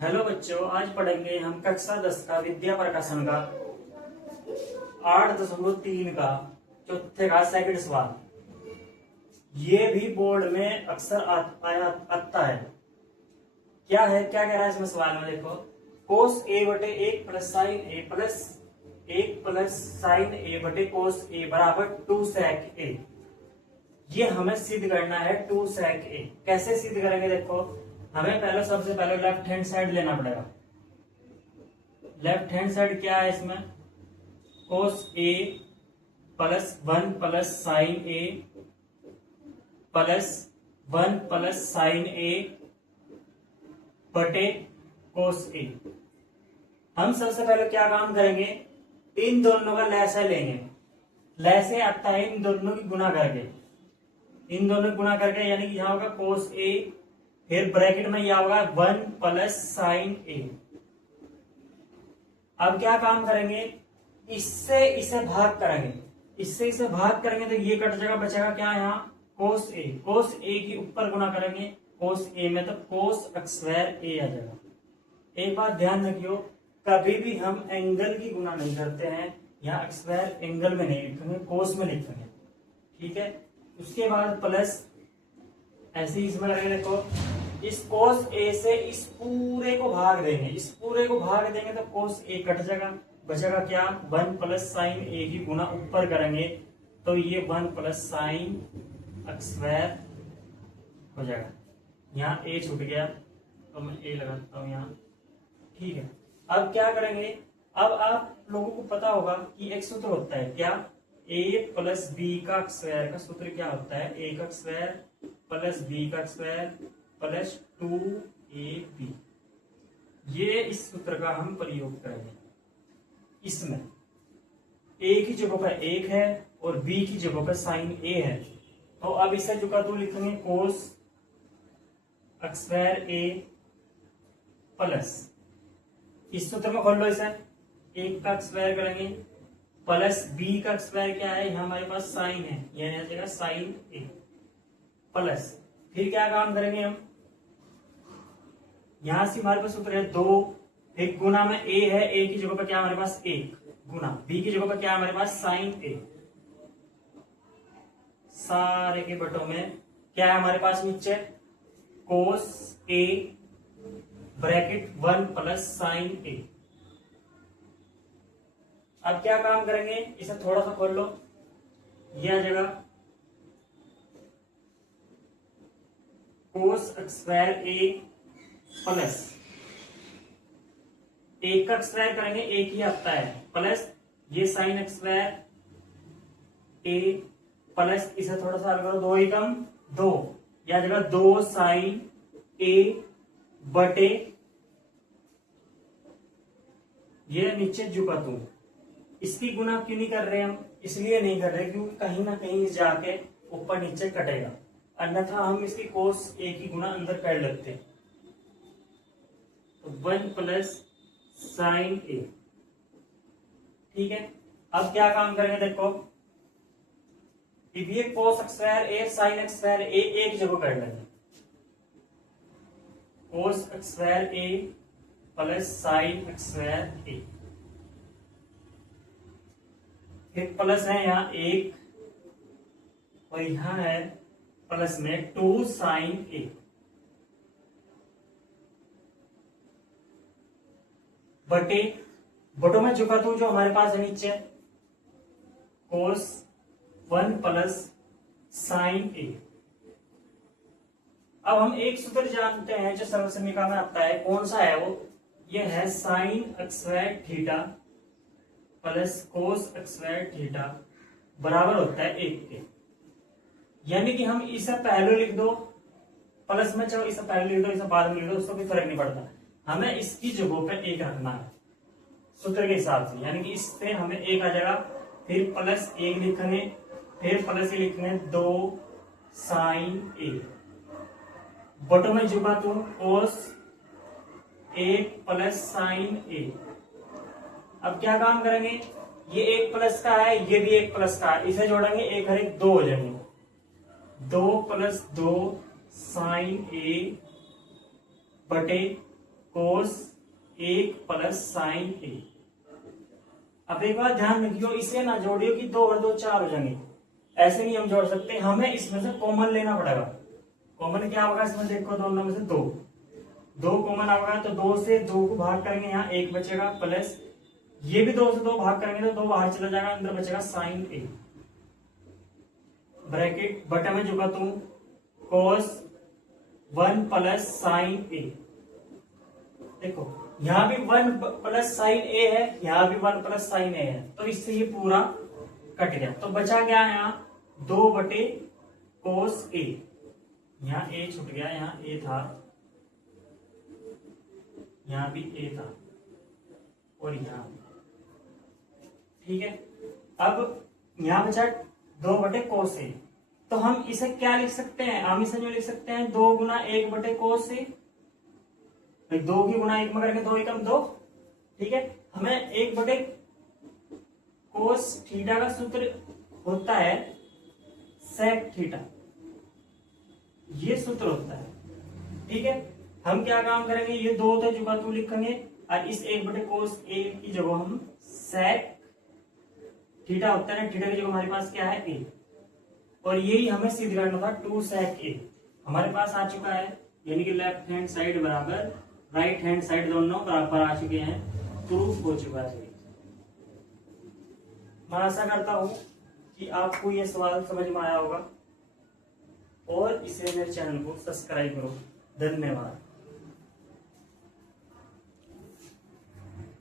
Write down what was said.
Hello बच्चों, आज पढ़ेंगे हम कक्षा 10 का विद्या प्रकाशन का 8.3 का चौथे का सेकंड सवाल। ये भी बोर्ड में अक्सर आता है। क्या है, क्या कह रहा है इसमें सवाल में? देखो, कोस ए बटे 1 प्लस साइन ए कोस ए बराबर 2 सेक ए। ये हमें सिद्ध करना है 2 सेक ए। कैसे सिद्ध करेंगे? देखो, हमें सबसे पहले लेफ्ट हैंड साइड लेना पड़ेगा। लेफ्ट हैंड साइड क्या है इसमें? कोस ए प्लस 1 प्लस साइन ए प्लस 1 प्लस साइन ए बटे कोस ए। हम सबसे पहले क्या काम करेंगे? इन दोनों का लैसा लेंगे। लैसे आता है इन दोनों की गुना करके, यानी कि यहां होगा कोस ए, फिर ब्रैकेट में यह होगा 1 प्लस साइन ए। अब क्या काम करेंगे? इससे इसे भाग करेंगे तो ये कट जाएगा, बचेगा क्या यहाँ? कोस ए की ऊपर गुना करेंगे कोस ए में, तो कोस स्क्वायर ए आ जाएगा। एक बात ध्यान रखियो, कभी भी हम एंगल की गुना नहीं करते हैं। यहाँ स्क्वायर एंगल में नहीं लिखेंगे, कोस में लिखेंगे, ठीक है। उसके बाद प्लस ऐसे ही इसमें लगेगा। देखो, इस कोस ए से इस पूरे को भाग देंगे तो कोस ए कट जाएगा, बचेगा क्या? 1 प्लस साइन ए की गुना ऊपर करेंगे तो ये 1 प्लस साइन स्क्वायर हो जाएगा। यहाँ ए छूट गया तो मैं ए लगाता हूं यहाँ, ठीक है। अब क्या करेंगे? अब आप लोगों को पता होगा कि एक सूत्र होता है क्या? ए प्लस बी का स्क्वायर का सूत्र क्या होता है? ए का स्क्वायर प्लस बी का स्क्वायर प्लस 2ab। ये इस सूत्र का हम प्रयोग करेंगे। इसमें a की जगह पर 1 है और b की जगह पर साइन a है, तो अब इसे जुका तो लिखेंगे कोस स्क्वायर a प्लस, इस सूत्र में खोल लो इसे, 1 का स्क्वायर करेंगे प्लस b का स्क्वायर क्या है? यहाँ हमारे पास साइन है, यानी आ जाएगा साइन a प्लस, फिर क्या काम करेंगे हम? यहां से हमारे पास सूत्र है 2, एक गुना में a है, a की जगह पर क्या हमारे पास 1 गुना b की जगह पर क्या हमारे पास साइन a। सारे के बटों में क्या है हमारे पास नीचे? कोस a bracket 1 plus sign a। अब क्या काम करेंगे? इसे थोड़ा सा खोल लो, यह आ जाएगा कोस स्क्वायर a प्लस 1 का स्क्वायर करेंगे, 1 ही आता है, प्लस ये साइन स्क्वायर a प्लस, इसे थोड़ा सा अलग करो, 2 ही कम 2, यह जगह 2 साइन a बटे, ये नीचे झुका तू। इसकी गुना क्यों नहीं कर रहे हम? इसलिए नहीं कर रहे क्योंकि कहीं ना कहीं जाके ऊपर नीचे कटेगा, अन्यथा हम इसकी कोस ए की गुना अंदर कर लेते हैं। तो 1 प्लस साइन ए, ठीक है। अब क्या काम करेंगे? देखो, ये कोस स्क्वायर ए साइन स्क्वायर ए एक जगह कर लेंगे, कोस स्क्वायर ए प्लस साइन स्क्वायर ए, फिर प्लस है यहाँ 1 और यहां है प्लस में 2 साइन ए बटे, बटों में झुका तो जो हमारे पास है नीचे कोस 1 प्लस साइन ए। अब हम एक सूत्र जानते हैं जो सरल समीकरण में आता है, कौन सा है वो? ये है sine square theta plus cos square theta बराबर होता है 1 के। यानी कि हम इसे पहले लिख दो प्लस में, चाहे इसे पहले लिख दो इसे बाद में लिख दो, उसको कोई फर्क नहीं पड़ता, हमें इसकी जगह पे 1 रखना है सूत्र के हिसाब से, यानी कि इस पे हमें 1 आ जाएगा, फिर प्लस 1 लिखेंगे, फिर प्लस ये लिखेंगे 2 साइन ए, बटों में जुगा तू कोस 1 प्लस साइन ए। अब क्या काम करेंगे? ये 1 प्लस का है, ये भी 1 प्लस का है, इसे जोड़ेंगे, 1 और 1 2 हो जाएंगे, 2 प्लस 2 साइन ए बटे कोस 1 प्लस साइन ए। अब एक बात ध्यान रखियो, इसे ना जोड़ियो कि 2 और 2 4 हो जाएंगे, ऐसे नहीं हम जोड़ सकते, हमें इसमें से कॉमन लेना पड़ेगा। कॉमन क्या होगा इसमें, देखो दोनों में से 2 कॉमन होगा, तो 2 से 2 को भाग करेंगे, यहाँ 1 बचेगा, प्लस ये भी 2 से 2 भाग करेंगे तो 2 बाहर चला जाएगा, अंदर बचेगा साइन ए, ब्रैकेट बटे में जुगा तू कोस 1 प्लस साइन ए। देखो यहां भी 1 प्लस साइन ए है, यहां भी 1 प्लस साइन ए है, तो इससे ये पूरा कट गया, तो बचा क्या है यहाँ 2 बटे कोस ए। यहाँ ए छूट गया, यहाँ ए था, यहाँ भी ए था, और यहाँ, ठीक है। अब यहाँ बचा 2 बटे कोस ए, तो हम इसे क्या लिख सकते हैं, हम इसे जो लिख सकते हैं 2 गुना 1 बटे कोस ए। 2 की गुना 1 में करेंगे 2 एकम 2, ठीक है। हमें 1 बटे कोस थीटा का सूत्र होता है सेक थीटा, ये सूत्र होता है, ठीक है। हम क्या काम करेंगे, ये 2 थे जो तू लिखेंगे, और इस 1 बटे कोस ए की जगह हम सेक थीटा होता है ना, थीटा की जगह हमारे पास क्या है ए, और यही हमें सिद्ध करना था 2 सेक ए, हमारे पास आ चुका है, यानी कि लेफ्ट हैंड साइड बराबर राइट हैंड साइड दोनों बराबर आ चुके हैं, प्रूफ हो चुका है। मैं आशा करता हूं कि आपको ये सवाल समझ में आया होगा, और इसे मेरे चैनल को सब्सक्राइब करो। धन्यवाद।